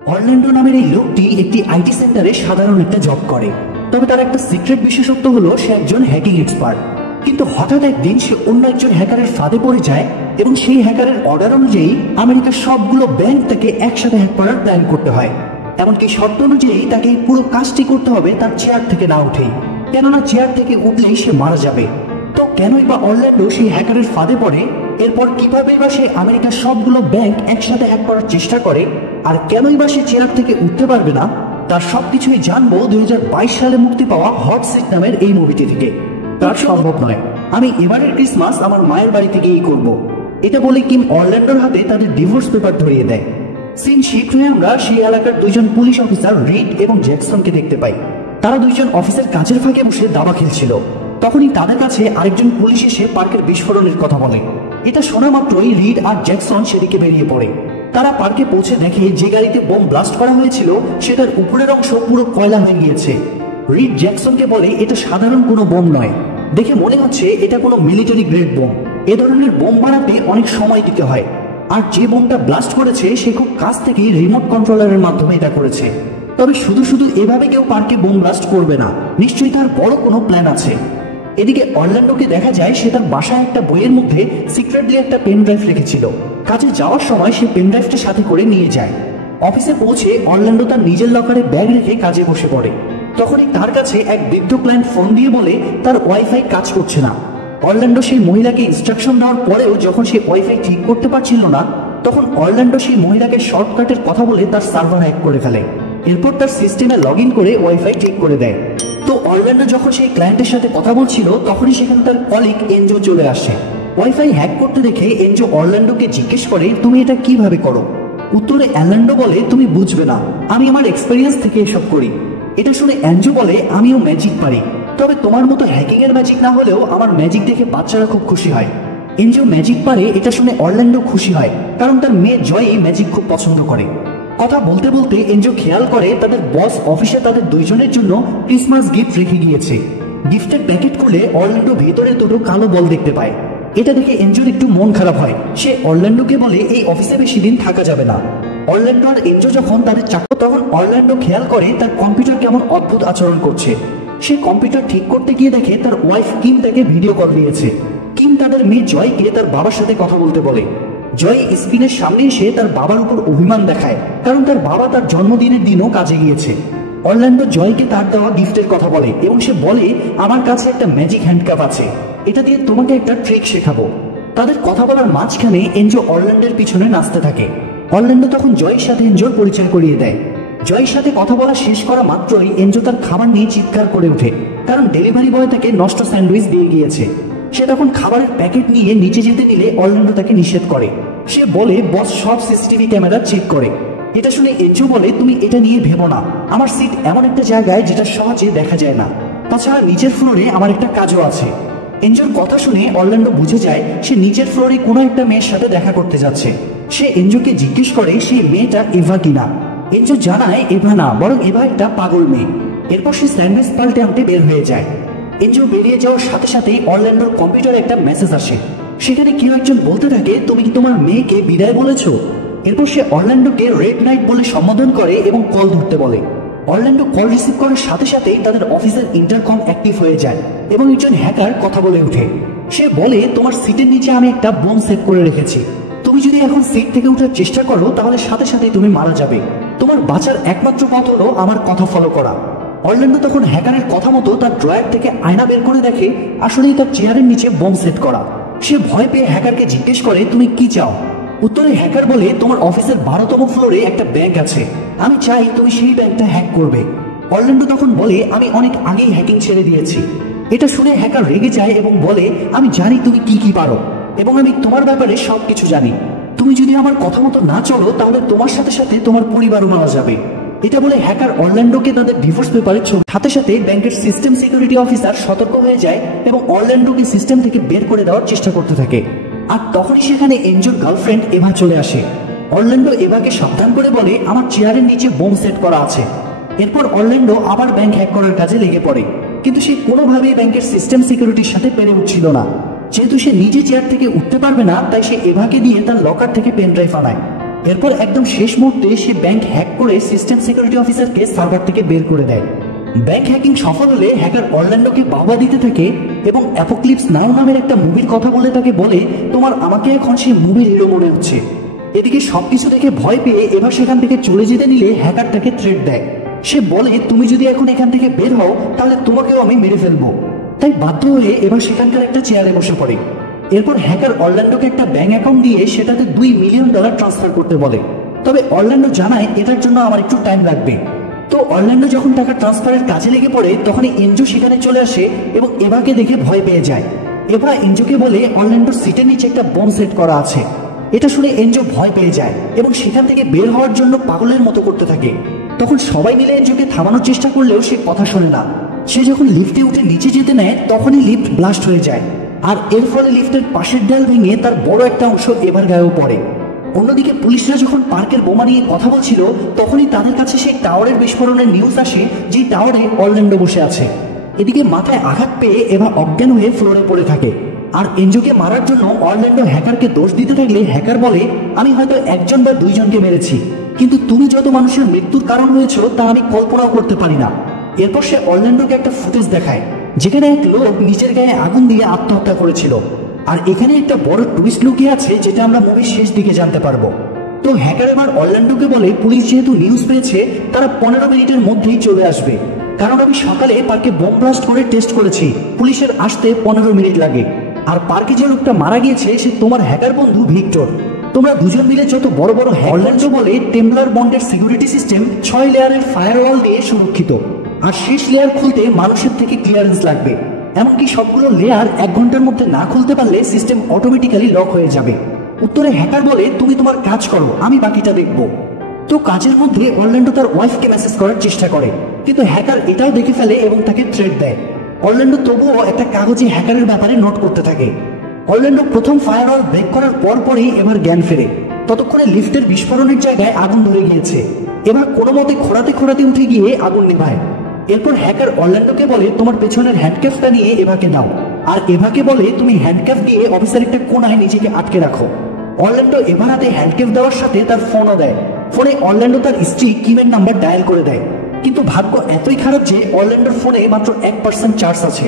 Orlando নামের এই লোকটি একটি আইটি সেন্টারে সাধারণ একটা জব করে। তবে তার একটা সিক্রেট বিশেষত্ব হলো সে একজন হ্যাকিং এক্সপার্ট। কিন্তু হঠাৎ একদিন সে অন্য একজন হ্যাকারের ফাঁদে পড়ে যায় এবং সেই হ্যাকারের অর্ডার অনুযায়ী আমেরিকার সবগুলো ব্যাংক তাকে একসাথে হ্যাক করার প্ল্যান করতে হয়। এমনকি শর্ত অনুযায়ী তাকে এই পুরো কাজটি করতে হবে তার চেয়ার থেকে না উঠেই, কেননা চেয়ার থেকে উঠলেই সে মারা যাবে। তো কেনই বা অরল্যান্ডো সেই হ্যাকারের ফাঁদে পড়ে, এরপর কিভাবে বা সে আমেরিকার সবগুলো ব্যাংক একসাথে হ্যাক করার চেষ্টা করে, আর কেনই বা সে চেয়ার থেকে উঠতে পারবে না, তার সবকিছুই জানবো 2022 সালে মুক্তি পাওয়া হট সিট নামের এই মুভিটি থেকে। তার সম্ভব নয়, আমি এবারের ক্রিসমাস আমার মায়ের বাড়িতে গিয়েই করব, এটা বলে কিম অরল্যান্ডোর হাতে তাদের ডিভোর্স পেপার ধরিয়ে দেয়। সিন শিফট হয়ে আমরা সেই এলাকার দুইজন পুলিশ অফিসার রিড এবং জ্যাকসনকে দেখতে পাই। তারা দুইজন অফিসের কাজের ফাঁকে বসে দাবা খেলছিল। তখনই তাদের কাছে আরেকজন পুলিশ এসে পার্কের বিস্ফোরণের কথা বলে। এটা শোনা মাত্রই রিড আর জ্যাকসন সেদিকে বেরিয়ে পড়ে। তারা পার্কে পৌঁছে দেখে যে গাড়িতে বোম ব্লাস্ট করা হয়েছিল সেটার উপরের অংশ পুরো কয়লা হয়ে গিয়েছে। রিড জ্যাকসনকে বলে এটা সাধারণ কোনো বোম নয়, দেখে মনে হচ্ছে এটা কোনো মিলিটারি গ্রেড বোম। এ ধরনের বোম বানাতে অনেক সময় দিতে হয়, আর যে বোমটা ব্লাস্ট করেছে সে খুব কাছ থেকে রিমোট কন্ট্রোলারের মাধ্যমে এটা করেছে। তবে শুধু শুধু এভাবে কেউ পার্কে বোম ব্লাস্ট করবে না, নিশ্চয়ই তার বড় কোনো প্ল্যান আছে। এদিকে অরল্যান্ডোকে দেখা যায় সে তার বাসায় একটা বইয়ের মধ্যে সিক্রেটলি একটা পেন ড্রাইভ রেখেছিল। কাজে যাওয়ার সময় সে পেন ড্রাইভটা সাথে করে নিয়ে যায়। অফিসে পৌঁছে অরল্যান্ডো তার নিজের লকারে ব্যাগ রেখে কাজে বসে পড়ে। তখনই তার কাছে এক বৃদ্ধ ক্লায়েন্ট ফোন দিয়ে বলে তার ওয়াইফাই কাজ করছে না। অরল্যান্ডো সেই মহিলাকে ইনস্ট্রাকশন দেওয়ার পরেও যখন সে ওয়াইফাই ঠিক করতে পারছিল না, তখন অরল্যান্ডো সেই মহিলাকে শর্টকাটের কথা বলে তার সার্ভার হ্যাক করে ফেলে। এরপর তার সিস্টেমে লগ ইন করে ওয়াইফাই ঠিক করে দেয়। তো অরল্যান্ডো যখন সেই ক্লায়েন্টের সাথে কথা বলছিল তখনই সেখানে তার কলিগ এনজো চলে আসে। ওয়াইফাই হ্যাক করতে দেখে এনজো অরল্যান্ডোকে জিজ্ঞেস করে তুমি এটা কিভাবে করো। উত্তরে অরল্যান্ডো বলে তুমি বুঝবে না, আমি আমার এক্সপেরিয়েন্স থেকে এসব করি। এটা শুনে এনজো বলে আমিও ম্যাজিক পারি, তবে তোমার মতো হ্যাকিং এর ম্যাজিক না হলেও আমার ম্যাজিক দেখে বাচ্চারা খুব খুশি হয়। এনজো ম্যাজিক পারে এটা শুনে অরল্যান্ডো খুশি হয়, কারণ তার মেয়ে জয়ী ম্যাজিক খুব পছন্দ করে। কথা বলতে বলতে এনজো খেয়াল করে তাদের বস অফিসে তাদের দুইজনের জন্য ক্রিসমাস গিফট রেখে গিয়েছে। গিফটের প্যাকেট খুলে অরল্যান্ডো ভেতরে দুটো কালো বল দেখতে পায়। এটা দেখে এনজোর একটু মন খারাপ হয়। সে অরল্যান্ডোকে বলে এই অফিসে বেশি দিন থাকা যাবে না। অরল্যান্ডো আর এনজো যখন তাদের চাকর, তখন অরল্যান্ডো খেয়াল করে তার কম্পিউটার কেমন অদ্ভুত আচরণ করছে। সে কম্পিউটার ঠিক করতে গিয়ে দেখে তার ওয়াইফ কিম তাকে ভিডিও কল দিয়েছে। কিম তাদের মেয়ে জয়কে তার বাবার সাথে কথা বলতে বলে। জয় স্ক্রিনের সামনে এসে তার বাবার উপর অভিমান দেখায়, কারণ তার বাবা তার জন্মদিনের দিনও কাজে গিয়েছে। অরল্যান্ডো জয়কে তার দেওয়া গিফটের কথা বলে এবং সে বলে আমার কাছে একটা ম্যাজিক হ্যান্ডকাপ আছে, এটা দিয়ে তোমাকে একটা ট্রিক শেখাবো। তাদের কথা বলার মাঝখানে এনজো অরল্যান্ডোর পিছনে নাচতে থাকে। অরল্যান্ডো তখন জয়ের সাথে এনজোর পরিচয় করিয়ে দেয়। জয়ের সাথে কথা বলা শেষ করা মাত্রই এনজো তার খাবার নিয়ে চিৎকার করে ওঠে, কারণ ডেলিভারি বয় তাকে নষ্ট স্যান্ডউইচ দিয়ে গিয়েছে। সে তখন খাবারের প্যাকেট নিয়ে নিচে যেতে নিলে অরল্যান্ডো তাকে নিষেধ করে। সে বলে বস সব সিসিটিভি ক্যামেরা চেক করে। এটা শুনে এনজো বলে তুমি এটা নিয়ে ভেবো না, আমার সিট এমন একটা জায়গায় যেটা সহজে দেখা যায় না, তাছাড়া নিচের ফ্লোরে আমার একটা কাজও আছে। এনজোর কথা শুনে অরল্যান্ডো বুঝে যায় সে নিচের ফ্লোরে কোনো একটা মেয়ের সাথে দেখা করতে যাচ্ছে। সে এনজোকে জিজ্ঞেস করে সেই মেয়েটা এভা কিনা। এনজো জানায় এভা না, বরং এভা একটা পাগল মেয়ে। এরপর সে স্যান্ডউইচ পাল্টে আনতে বের হয়ে যায়। এনজো বেরিয়ে যাওয়ার সাথে সাথেই অরল্যান্ডোর কম্পিউটারে একটা মেসেজ আসে। সেখানে কেউ একজন বলতে থাকে তুমি কি তোমার মেয়েকে বিদায় বলেছো। এরপর সে অরল্যান্ডোকে রেড নাইট বলে সম্বোধন করে এবং কল ধরতে বলে। অরল্যান্ডো কল রিসিভ করার সাথে সাথেই তাদের অফিসের ইন্টারকম অ্যাক্টিভ হয়ে যায় এবং একজন হ্যাকার কথা বলে ওঠে। সে বলে তোমার সিটের নিচে আমি একটা বোম সেট করে রেখেছি, তুমি যদি এখন সিট থেকে ওঠার চেষ্টা করো তাহলে সাথে সাথে তুমি মারা যাবে। তোমার বাঁচার একমাত্র পথ হলো আমার কথা ফলো করা। অরল্যান্ডো তখন হ্যাকারের কথা মতো তার ড্রয়ার থেকে আয়না বের করে দেখে আসলেই তার চেয়ারের নিচে বোম সেট করা। সে ভয় পেয়ে হ্যাকারকে জিজ্ঞেস করে তুমি কি চাও। উত্তরে হ্যাকার বলে তোমার অফিসের 12তম ফ্লোরে একটা ব্যাংক আছে, আমি চাই তুমি সেই ব্যাংকটা হ্যাক করবে। অরল্যান্ডো তখন বলে আমি অনেক আগেই হ্যাকিং ছেড়ে দিয়েছি। এটা শুনে হ্যাকার রেগে যায় এবং বলে আমি জানি তুমি কি কি পারো এবং আমি তোমার ব্যাপারে সবকিছু জানি। তুমি যদি আমার কথা মতো না চলো তাহলে তোমার সাথে সাথে তোমার পরিবারও মারা যাবে। এটা বলে হ্যাকার অরল্যান্ডোকে তাদের ডিভোর্স পেপারে সাথে সাথে ব্যাংকের সিস্টেম সিকিউরিটি অফিসার সতর্ক হয়ে যায় এবং অরল্যান্ডোকে সিস্টেম থেকে বের করে দেওয়ার চেষ্টা করতে থাকে। আর তখনই সেখানে এনজোর গার্লফ্রেন্ড এভা চলে আসে। অরল্যান্ডো এভাকে সাবধান করে বলে আমার চেয়ারের নিচে বোম সেট করা আছে। এরপর অরল্যান্ডো আবার ব্যাংক হ্যাক করার কাজে লেগে পড়ে, কিন্তু সে কোনোভাবেই ব্যাংকের সিস্টেম সিকিউরিটির সাথে পেরে উঠছিল না। যেহেতু সে নিজে চেয়ার থেকে উঠতে পারবে না, তাই সে এভাকে দিয়ে তার লকার থেকে পেন ড্রাইভ আনায়। এরপর একদম শেষ মুহূর্তে সে ব্যাংক হ্যাক করে সিস্টেম সিকিউরিটি অফিসারকে সার্ভার থেকে বের করে দেয়। ব্যাংক হ্যাকিং সফল হলে হ্যাকার অরল্যান্ডোকে বাহবা দিতে থাকে এবং অ্যাপোক্লিপস নাও নামের একটা মুভির কথা বলে তাকে বলে, তোমার আমাকে এখন সেই মুভির হিরো মনে হচ্ছে। এদিকে সবকিছু দেখে ভয় পেয়ে এবার সেখান থেকে চলে যেতে নিলে হ্যাকার তাকে থ্রেট দেয়। সে বলে, তুমি যদি এখন এখান থেকে বের হও তাহলে তোমাকেও আমি মেরে ফেলবো। তাই বাধ্য হয়ে এবার সেখানকার একটা চেয়ারে বসে পড়ে। এরপর হ্যাকার অরল্যান্ডোকে একটা ব্যাংক অ্যাকাউন্ট দিয়ে সেটাতে $2 মিলিয়ন ট্রান্সফার করতে বলে। তবে অরল্যান্ডো জানায় এটার জন্য আমার একটু টাইম লাগবে। তো অরল্যান্ডো যখন টাকা ট্রান্সফারের কাজে লেগে পড়ে তখনই এনজো সেখানে চলে আসে এবং এভাকে দেখে ভয় পেয়ে যায়। এভা এনজোকে বলে অরল্যান্ডোর সিটের নিচে একটা বোম সেট করা আছে। এটা শুনে এনজো ভয় পেয়ে যায় এবং সেখান থেকে বের হওয়ার জন্য পাগলের মতো করতে থাকে। তখন সবাই মিলে এনজোকে থামানোর চেষ্টা করলেও সে কথা শোনে না। সে যখন লিফটে উঠে নিচে যেতে নেয় তখনই লিফট ব্লাস্ট হয়ে যায়, আর এর ফলে লিফটের পাশের ডাল ভেঙে তার বড় একটা অংশ এবার গায়েও পড়ে। অন্যদিকে পুলিশরা যখন পার্কের বোমা নিয়ে কথা বলছিল তখনই তাদের কাছে সেই টাওয়ারের বিস্ফোরণের নিউজ আসে, যে টাওয়ারে অরল্যান্ডো বসে আছে। এদিকে মাথায় আঘাত পেয়ে এভা অজ্ঞান হয়ে ফ্লোরে পড়ে থাকে। আর এনজোকে মারার জন্য অরল্যান্ডো হ্যাকারকে দোষ দিতে থাকলে হ্যাকার বলে, আমি হয়তো একজন বা দুইজনকে মেরেছি, কিন্তু তুমি যত মানুষের মৃত্যুর কারণ হয়েছো তা আমি কল্পনাও করতে পারি না। এরপর সে অরল্যান্ডোকে একটা ফুটেজ দেখায় যেখানে এক লোক নিজের গায়ে আগুন দিয়ে আত্মহত্যা করেছিল। আর এখানে একটা বড় টুইস্ট লুকিয়ে আছে যেটা আমরা মুভির শেষ দিকে জানতে পারবো। তো হ্যাকার এবার অরল্যান্ডোকে বলে, পুলিশ যেহেতু নিউজ পেয়েছে তারা 15 মিনিটের মধ্যেই চলে আসবে, কারণ আমি সকালে পার্কে বোম ব্লাস্ট করে টেস্ট করেছি, পুলিশের আসতে 15 মিনিট লাগে। আর পার্কে যে লোকটা মারা গিয়েছে সে তোমার হ্যাকার বন্ধু ভিক্টর। তোমরা দুজন মিলে যত বড় বড় অরল্যান্ডো বলে টেম্পলার বন্ডের সিকিউরিটি সিস্টেম 6 লেয়ারের ফায়ারওয়াল দিয়ে সুরক্ষিত, আর শেষ লেয়ার খুলতে মানুষের থেকে ক্লিয়ারেন্স লাগবে। এমনকি সবগুলো লেয়ার 1 ঘন্টার মধ্যে না খুলতে পারলে সিস্টেম অটোমেটিক্যালি লক হয়ে যাবে। উত্তরে হ্যাকার বলে, তুমি তোমার কাজ করো, আমি বাকিটা দেখবো। তো কাজের মধ্যে অরল্যান্ডো তার ওয়াইফকে মেসেজ করার চেষ্টা করে, কিন্তু হ্যাকার এটাও দেখে ফেলে এবং তাকে থ্রেট দেয়। অরল্যান্ডো তবুও একটা কাগজে হ্যাকারের ব্যাপারে নোট করতে থাকে। অরল্যান্ডো প্রথম ফায়ারওয়াল ব্রেক করার পরই এবার জ্ঞান ফেরে। ততক্ষণে লিফটের বিস্ফোরণের জায়গায় আগুন ধরে গিয়েছে। এবার কোনো মতে খোঁড়াতে উঠে গিয়ে আগুন নেভায়। এরপর হ্যাকার অরল্যান্ডোকে বলে, তোমার পেছনের হ্যান্ডক্যাফটা নিয়ে এভাকে দাও। আর এভাকে বলে, তুমি হ্যান্ডক্যাফ দিয়ে অফিসের একটা কোনায় নিজেকে আটকে রাখো। অরল্যান্ডো এবার হাতে হ্যান্ডক্যাফ দেওয়ার সাথে তার ফোনও দেয়। ফোনে অরল্যান্ডো তার স্ত্রী কিমের নাম্বার ডায়াল করে দেয়, কিন্তু ভাগ্য এতই খারাপ যে অরল্যান্ডোর ফোনে মাত্র 1% চার্জ আছে।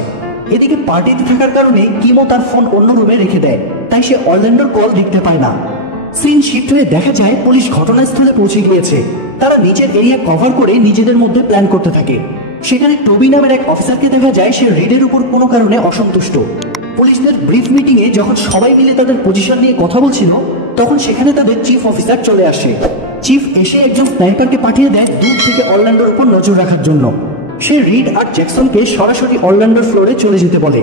এদিকে পার্টিতে থাকার কারণে কিমও তার ফোন অন্য রুমে রেখে দেয়, তাই সে অরল্যান্ডোর কল দেখতে পায় না। সিন শিফট হয়ে দেখা যায় পুলিশ ঘটনাস্থলে পৌঁছে গিয়েছে। তারা নিজের এরিয়া কভার করে নিজেদের মধ্যে প্ল্যান করতে থাকে। সেখানে টবি নামের এক অফিসারকে দেখা যায় সে রেডের উপর কোনো কারণে অসন্তুষ্ট। পুলিশদের ব্রিফ মিটিংয়ে যখন সবাই মিলে তাদের পজিশন নিয়ে কথা বলছিল তখন সেখানে তাদের চিফ অফিসার চলে আসে। চিফ এসে একজন স্নাইপারকে পাঠিয়ে দেয় দূর থেকে অরল্যান্ডোর উপর নজর রাখার জন্য। সে রিড আর জ্যাকসনকে সরাসরি অরল্যান্ডোর ফ্লোরে চলে যেতে বলে,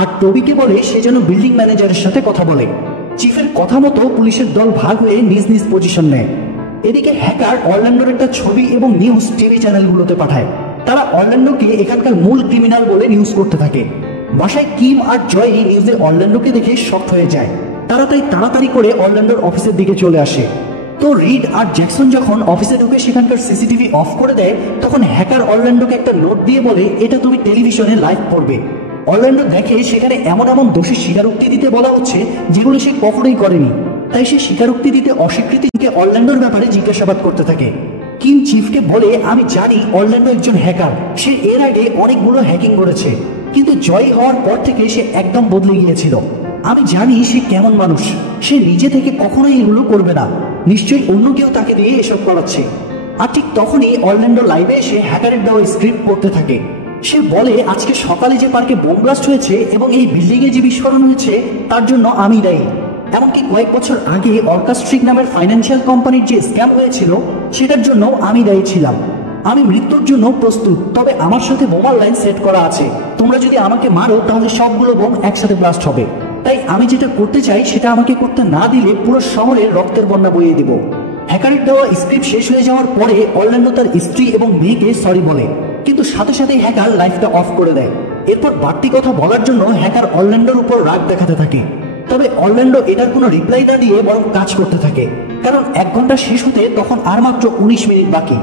আর টবিকে বলে সে যেন বিল্ডিং ম্যানেজারের সাথে কথা বলে। চিফের কথা মতো পুলিশের দল ভাগ হয়ে নিজ নিজ পজিশন নেয়। এদিকে হ্যাকার অরল্যান্ডোর একটা ছবি এবং নিউজ টিভি চ্যানেলগুলোতে পাঠায়। তারা অরল্যান্ডোকে এখানকার মূল ক্রিমিনাল বলে নিউজ করতে থাকে। বাসায় কিম আর জয় নিউজে অরল্যান্ডোকে দেখে শক হয়ে যায়। তারা তাই তাড়াতাড়ি করে অরল্যান্ডোর অফিসের দিকে চলে আসে। তো রিড আর জ্যাকসন যখন অফিসে ঢুকে সেখানকার সিসিটিভি অফ করে দেয় তখন হ্যাকার অরল্যান্ডোকে একটা নোট দিয়ে বলে, এটা তুমি টেলিভিশনে লাইভ পড়বে। অরল্যান্ডো দেখে সেখানে এমন এমন দোষী স্বীকারোক্তি দিতে বলা হচ্ছে যেগুলো সে কখনোই করেনি, তাই সে স্বীকারোক্তি দিতে অস্বীকৃতিকে অরল্যান্ডোর ব্যাপারে জিজ্ঞাসাবাদ করতে থাকে। কিম চিফকে বলে, আমি জানি অরল্যান্ডো একজন হ্যাকার, সে এর আগে অনেকগুলো হ্যাকিং করেছে, কিন্তু জয় হওয়ার পর থেকে সে একদম বদলে গিয়েছিল। আমি জানি সে কেমন মানুষ, সে নিজে থেকে কখনোই এগুলো করবে না, নিশ্চয়ই অন্য কেউ তাকে দিয়ে এসব করাচ্ছে। আর ঠিক তখনই অরল্যান্ডো লাইভে এসে হ্যাকারের দেওয়া স্ক্রিপ্ট পড়তে থাকে। সে বলে, আজকে সকালে যে পার্কে বোম ব্লাস্ট হয়েছে এবং এই বিল্ডিংয়ে যে বিস্ফোরণ হয়েছে তার জন্য আমি দায়ী। এমনকি কয়েক বছর আগে অর্কাস্ট্রিক নামের ফাইন্যান্সিয়াল কোম্পানির যে স্ক্যাম হয়েছিল সেটার জন্য আমি দায়ী ছিলাম। আমি মৃত্যুর জন্য প্রস্তুত, তবে আমার সাথে বোমার লাইন সেট করা আছে। তোমরা যদি আমাকে মারো তাহলে সবগুলো বোম একসাথে ব্লাস্ট হবে। তাই আমি যেটা করতে চাই সেটা আমাকে করতে না দিলে পুরো শহরে রক্তের বন্যা বইয়ে দিব। হ্যাকারের দেওয়া স্ক্রিপ্ট শেষ হয়ে যাওয়ার পরে অরল্যান্ডো তার স্ত্রী এবং মেয়েকে সরি বলে, কিন্তু সাথে সাথে হ্যাকার লাইফটা অফ করে দেয়। এরপর বাড়তি কথা বলার জন্য হ্যাকার অরল্যান্ডোর উপর রাগ দেখাতে থাকে। তবে অরল্যান্ডো এটার কোনো রিপ্লাই না দিয়ে বরং কাজ করতে থাকে, কারণ 1 ঘন্টা শেষ হতে তখন আর মাত্র 19 মিনিট বাকি।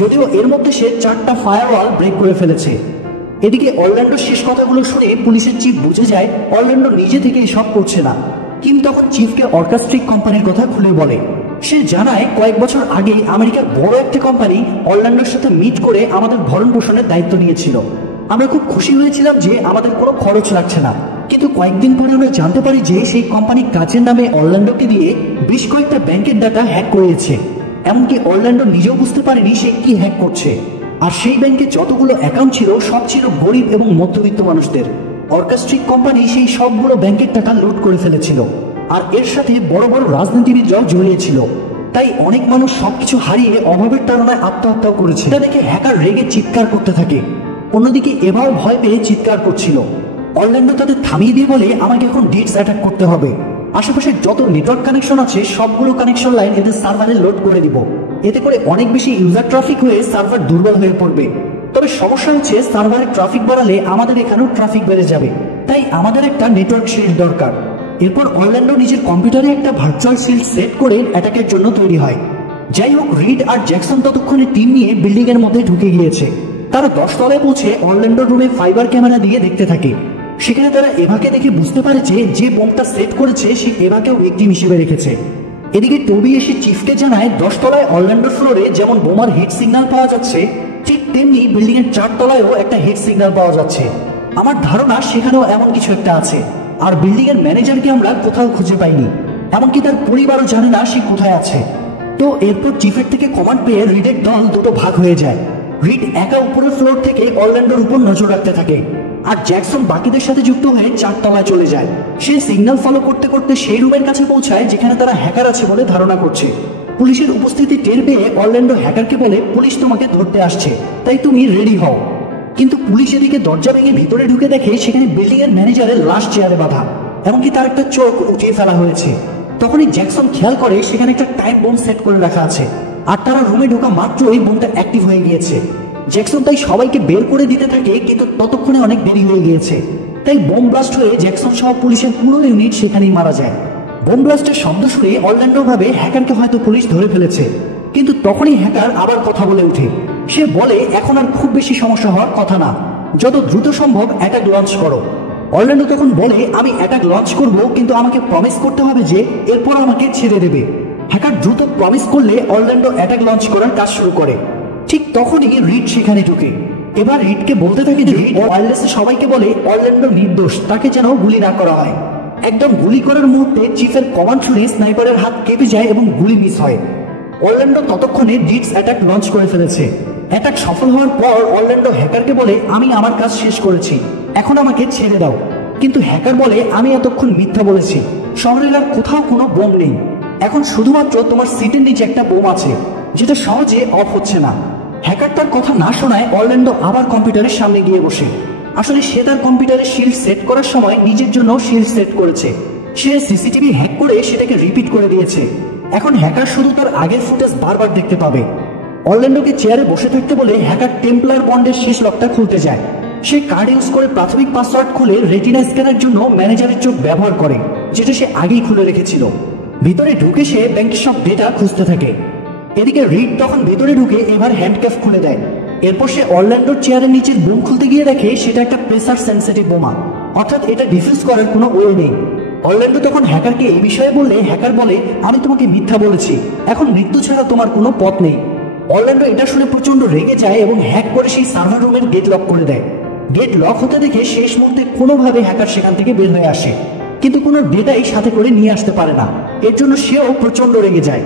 যদিও এর মধ্যে সে 4টা ফায়ারওয়াল ব্রেক করে ফেলেছে। এদিকে অরল্যান্ডোর শেষ কথাগুলো শুনে পুলিশের চিফ বুঝে যায় অরল্যান্ডো নিজে থেকে সব করছে না। কিম তখন চিফকে অর্কাস্ট্রিক কোম্পানির কথা খুলে বলে। সে জানায় কয়েক বছর আগে আমেরিকার বড় একটা কোম্পানি অরল্যান্ডোর সাথে মিট করে আমাদের ভরণ পোষণের দায়িত্ব নিয়েছিল। আমরা খুব খুশি হয়েছিলাম যে আমাদের কোনো খরচ লাগছে না, কিন্তু কয়েকদিন পরে আমরা জানতে পারি যে সেই কোম্পানি কাজের নামে অরল্যান্ডোকে দিয়ে বেশ কয়েকটা ব্যাংকের ডাটা হ্যাক করিয়েছে। এমনকি অরল্যান্ডো নিজেও বুঝতে পারেনি সে কি হ্যাক করছে। আর সেই ব্যাংকে যতগুলো অ্যাকাউন্ট ছিল সব ছিল গরিব এবং মধ্যবিত্ত মানুষদের। অর্কেস্ট্রিক কোম্পানি সেই সবগুলো ব্যাংকের টাকা লুট করে ফেলেছিল, আর এর সাথে বড় বড় রাজনীতিবিদরাও জড়িয়েছিল। তাই অনেক মানুষ সবকিছু হারিয়ে অভাবের তাড়নায় আত্মহত্যাও করেছে। এটা দেখে হ্যাকার রেগে চিৎকার করতে থাকে। অন্যদিকে এবার ভয় পেয়ে চিৎকার করছিল। অরল্যান্ডো তাদের থামিয়ে দিয়ে বলে, আমাকে এখন ডিটস অ্যাটাক করতে হবে। আশেপাশে যত নেটওয়ার্ক কানেকশন আছে সবগুলো কানেকশন লাইন এদের সার্ভারে লোড করে দিব। এতে করে অনেক বেশি ইউজার ট্রাফিক হয়ে সার্ভার দুর্বল হয়ে পড়বে। তবে সমস্যা হচ্ছে সার্ভারে ট্রাফিক বাড়ালে আমাদের এখানেও ট্রাফিক বেড়ে যাবে, তাই আমাদের একটা নেটওয়ার্ক শিল্ড দরকার। এরপর অরল্যান্ডো নিজের কম্পিউটারে একটা ভার্চুয়াল শিল্ড সেট করে অ্যাটাকের জন্য তৈরি হয়। যাই হোক, রিড আর জ্যাকসন ততক্ষণে টিম নিয়ে বিল্ডিং এর মধ্যে ঢুকে গিয়েছে। তারা 10 তলায় পৌঁছে অরল্যান্ডোর রুমে ফাইবার ক্যামেরা দিয়ে দেখতে থাকে। সেখানে তারা এভাকে দেখে বুঝতে পারে যে বোমটা সেট করেছে সে এভাকেও ভিকটিম হিসেবে রেখেছে। এদিকে টবি এসে চিফকে জানায় 10 তলায় অরল্যান্ডোর ফ্লোরে যেমন বোমার হিট সিগন্যাল পাওয়া যাচ্ছে, ঠিক তেমনি বিল্ডিং এর 4 তলায়ও একটা হিট সিগন্যাল পাওয়া যাচ্ছে। আমার ধারণা সেখানেও এমন কিছু একটা আছে। আর বিল্ডিং এর ম্যানেজারকে আমরা কোথাও খুঁজে পাইনি, এমনকি তার পরিবারও জানে না সে কোথায় আছে। তো এরপর চিফের থেকে কমান্ড পেয়ে রিডের দল দুটো ভাগ হয়ে যায়। রিড একা উপরের ফ্লোর থেকে অরল্যান্ডোর উপর নজর রাখতে থাকে, আর জ্যাকসন বাকিদের সাথে যুক্ত হয়ে 4 তলায় চলে যায়। সে সিগন্যাল ফলো করতে করতে সেই রুমের কাছে পৌঁছায় যেখানে তারা হ্যাকার আছে বলে ধারণা করছে। পুলিশের উপস্থিতি টের পেয়ে অরল্যান্ডো হ্যাকারকে বলে, পুলিশ তোমাকে ধরতে আসছে, তাই তুমি রেডি হও। কিন্তু পুলিশ এদিকে দরজা ভেঙে ভিতরে ঢুকে দেখে সেখানে বিল্ডিং এর ম্যানেজারের লাশ চেয়ারে বাঁধা, এমনকি তার একটা চোখ উঠিয়ে ফেলা হয়েছে। তখনই জ্যাকসন খেয়াল করে সেখানে একটা টাইম বোম সেট করে রাখা আছে, আর তারা রুমে ঢোকা মাত্রই বোমটা অ্যাক্টিভ হয়ে গিয়েছে। জ্যাকসন তাই সবাইকে বের করে দিতে থাকে, কিন্তু ততক্ষণে অনেক দেরি হয়ে গিয়েছে। তাই বোম ব্লাস্ট হয়ে জ্যাকসন সহ পুলিশের পুরো ইউনিট সেখানেই মারা যায়। বোম ব্লাস্টের শব্দ শুনে অরল্যান্ডো ভাবে হ্যাকারকে হয়তো পুলিশ ধরে ফেলেছে, কিন্তু তখনই হ্যাকার আবার কথা বলে ওঠে। সে বলে, এখন আর খুব বেশি সমস্যা হওয়ার কথা না, যত দ্রুত সম্ভব অ্যাটাক লঞ্চ করো। অরল্যান্ডো তখন বলে, আমি অ্যাটাক লঞ্চ করব, কিন্তু আমাকে প্রমিস করতে হবে যে এরপর আমাকে ছেড়ে দেবে। হ্যাকার দ্রুত প্রমিস করলে অরল্যান্ডো অ্যাটাক লঞ্চ করার কাজ শুরু করে। ঠিক তখনই রিড সেখানে ঢুকে। এবার রিডকে বলতে থাকে যে ওয়্যারলেসে সবাইকে বলে অরল্যান্ডো নির্দোষ, তাকে যেন গুলি না করা হয়। একদম গুলি করার মুহূর্তে চিফের কমান্ড শুনে স্নাইপারের হাত কেঁপে যায় এবং গুলি মিস হয়। অরল্যান্ডো ততক্ষণে ডিটস অ্যাটাক লঞ্চ করে ফেলেছে। অ্যাটাক সফল হওয়ার পর অরল্যান্ডো হ্যাকারকে বলে, আমি আমার কাজ শেষ করেছি, এখন আমাকে ছেড়ে দাও। কিন্তু হ্যাকার বলে, আমি এতক্ষণ মিথ্যা বলেছি, শহরের আর কোথাও কোনো বোম নেই, এখন শুধুমাত্র তোমার সিটের নিচে একটা বোম আছে, যেটা সহজে অফ হচ্ছে না। হ্যাকার তার কথা না শোনায় অরল্যান্ডো আবার কম্পিউটারের সামনে গিয়ে বসে। আসলে সে তার কম্পিউটারে শিল্ড সেট করার সময় নিজের জন্য শিল্ড সেট করেছে। সে সিসিটিভি হ্যাক করে সেটাকে রিপিট করে দিয়েছে। এখন হ্যাকার শুধু তার আগের ফুটেজ বারবার দেখতে পাবে। অরল্যান্ডোকে চেয়ারে বসে থাকতে বলে হ্যাকার টেম্পলার বন্ডের শেষ লকটা খুলতে যায়। সে কার্ড ইউজ করে প্রাথমিক পাসওয়ার্ড খুলে রেটিনা স্ক্যানের জন্য ম্যানেজারের চোখ ব্যবহার করে, যেটা সে আগেই খুলে রেখেছিল। ভিতরে ঢুকে সে ব্যাংকের সব ডেটা খুঁজতে থাকে। এদিকে রিড তখন ভেতরে ঢুকে এবার হ্যান্ডক্যাফ খুলে দেয়। এরপর সে অরল্যান্ডোর চেয়ারের নিচের বোম খুলতে গিয়ে দেখে সেটা একটা প্রেসার সেন্সিটিভ বোমা, অর্থাৎ এটা ডিফিউজ করার কোনো ওয়ে নেই। অরল্যান্ডো তখন হ্যাকারকে এই বিষয়ে বললে হ্যাকার বলে, আমি তোমাকে মিথ্যা বলেছি, এখন মৃত্যু ছাড়া তোমার কোনো পথ নেই। অরল্যান্ডো এটা শুনে প্রচন্ড রেগে যায় এবং হ্যাক করে সেই সার্ভার রুমের গেট লক করে দেয়। গেট লক হতে দেখে শেষ মুহূর্তে কোনোভাবে হ্যাকার সেখান থেকে বের হয়ে আসে, কিন্তু কোনো ডেটাই সাথে করে নিয়ে আসতে পারে না। এর জন্য সেও প্রচন্ড রেগে যায়।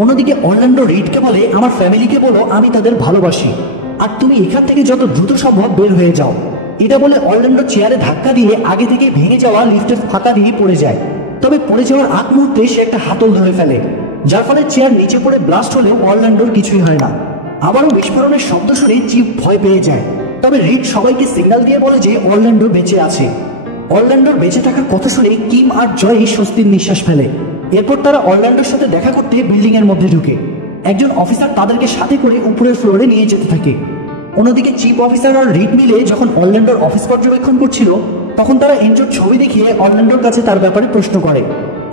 অন্যদিকে অরল্যান্ডো রিডকে বলে, আমার ফ্যামিলিকে বলো আমি তাদের ভালোবাসি, আর তুমি এখান থেকে যত দ্রুত সম্ভব বের হয়ে যাও। এটা বলে অরল্যান্ডো চেয়ারে ধাক্কা দিয়ে আগে থেকে ভেঙে যাওয়া লিফটের ফাঁকা দিয়ে পড়ে যায়। তবে পড়ে যাওয়ার আগ মুহূর্তে সে একটা হাতল ধরে ফেলে, যার ফলে চেয়ার নিচে পড়ে ব্লাস্ট হলেও অরল্যান্ডোর কিছুই হয় না। আবারও বিস্ফোরণের শব্দ শুনে চিফ ভয় পেয়ে যায়। তবে রিড সবাইকে সিগন্যাল দিয়ে বলে যে অরল্যান্ডো বেঁচে আছে। অরল্যান্ডোর বেঁচে থাকার কথা শুনে কিম আর জয় স্বস্তির নিঃশ্বাস ফেলে। এরপর তারা অরল্যান্ডোর সাথে দেখা করতে বিল্ডিং এর মধ্যে ঢুকে। একজন অফিসার তাদেরকে সাথে করে উপরের ফ্লোরে নিয়ে যেতে থাকে। অন্যদিকে চিফ অফিসার আর রিড মিলে যখন অরল্যান্ডোর অফিস পর্যবেক্ষণ করছিল, তখন তারা এনজোর ছবি দেখিয়ে অরল্যান্ডোর কাছে তার ব্যাপারে প্রশ্ন করে।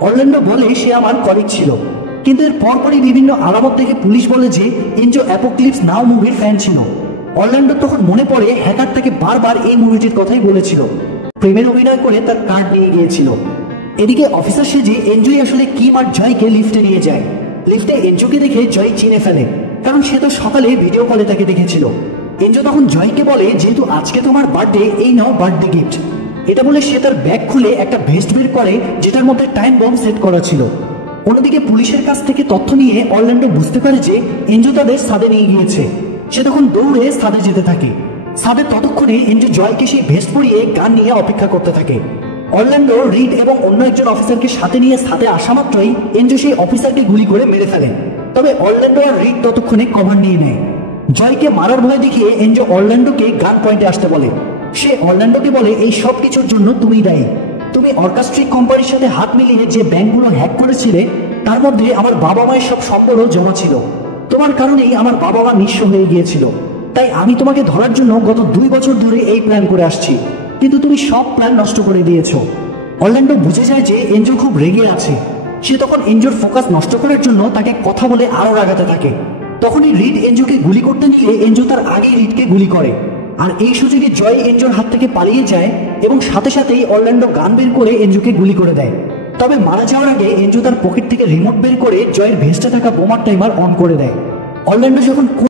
অরল্যান্ডো বলে সে আমার কলিগ ছিল, কিন্তু এর পরপরই বিভিন্ন আলামত দেখে পুলিশ বলে যে এনজো অ্যাপোক্লিপস নাও মুভির ফ্যান ছিল। অরল্যান্ডো তখন মনে পড়ে হ্যাকার তাকে বারবার এই মুভিটির কথাই বলেছিল, প্রেমের অভিনয় করে তার কার্ড নিয়ে গিয়েছিল। এদিকে অফিসার সেজে এনজয় আসলে কিম আর জয়কে লিফটে নিয়ে যায়। লিফটে এনজোকে দেখে জয় চিনে ফেলে, কারণ সে তো সকালে ভিডিও কলে তাকে দেখেছিল। এনজো তখন জয়কে বলে, যেহেতু আজকে তোমার বার্থডে, এই নাও বার্থডে গিফট। এটা বলে সে তার ব্যাগ খুলে একটা ভেস্ট বের করে, যেটার মধ্যে টাইম বম্ব সেট করা ছিল। অন্যদিকে পুলিশের কাছ থেকে তথ্য নিয়ে অরল্যান্ডো বুঝতে পারে যে এনজো তাদের ছাদে নিয়ে গিয়েছে। সে তখন দৌড়ে ছাদে যেতে থাকে। ছাদে ততক্ষণে এনজো জয়কে সেই ভেস্ট পরিয়ে গান নিয়ে অপেক্ষা করতে থাকে। অরল্যান্ডো, রিড এবং অন্য একজন অফিসারকে সাথে নিয়ে ছাদে আসা মাত্রই এনজো সেই অফিসারকে গুলি করে মেরে ফেলে। তবে অরল্যান্ডো আর রিড ততক্ষণে কভার নিয়ে নেয়। জয়কে মারার ভয় দেখিয়ে এনজো অরল্যান্ডোকে গান পয়েন্টে আসতে বলে। সে অরল্যান্ডোকে বলে, এই সব কিছুর জন্য তুমিই দায়ী। তুমি অর্কাস্ট্রিক কোম্পানির সাথে হাত মিলিয়ে যে ব্যাংকগুলো হ্যাক করেছিলে, তার মধ্যে আমার বাবা মায়ের সব সম্পদও জমা ছিল। তোমার কারণেই আমার বাবা মা নিঃস্ব হয়ে গিয়েছিল। তাই আমি তোমাকে ধরার জন্য গত 2 বছর ধরে এই প্ল্যান করে আসছি, কিন্তু তুমি সব প্ল্যান নষ্ট করে দিয়েছো। অরল্যান্ডো বুঝে যায় যে এনজো খুব রেগে আছে। সে তখন এনজোর ফোকাস নষ্ট করার জন্য তাকে কথা বলে আরো রাগাতে থাকে। তখনই রিড এনজোকে গুলি করতে নিলে এনজো তার আগেই রিডকে গুলি করে। আর এই সুযোগে জয় এনজোর হাত থেকে পালিয়ে যায় এবং সাথে সাথেই অরল্যান্ডো গান বের করে এনজোকে গুলি করে দেয়। তবে মারা যাওয়ার আগে এনজো তার পকেট থেকে রিমোট বের করে জয়ের ভেস্টে থাকা বোমার টাইমার অন করে দেয়। অরল্যান্ডো যখন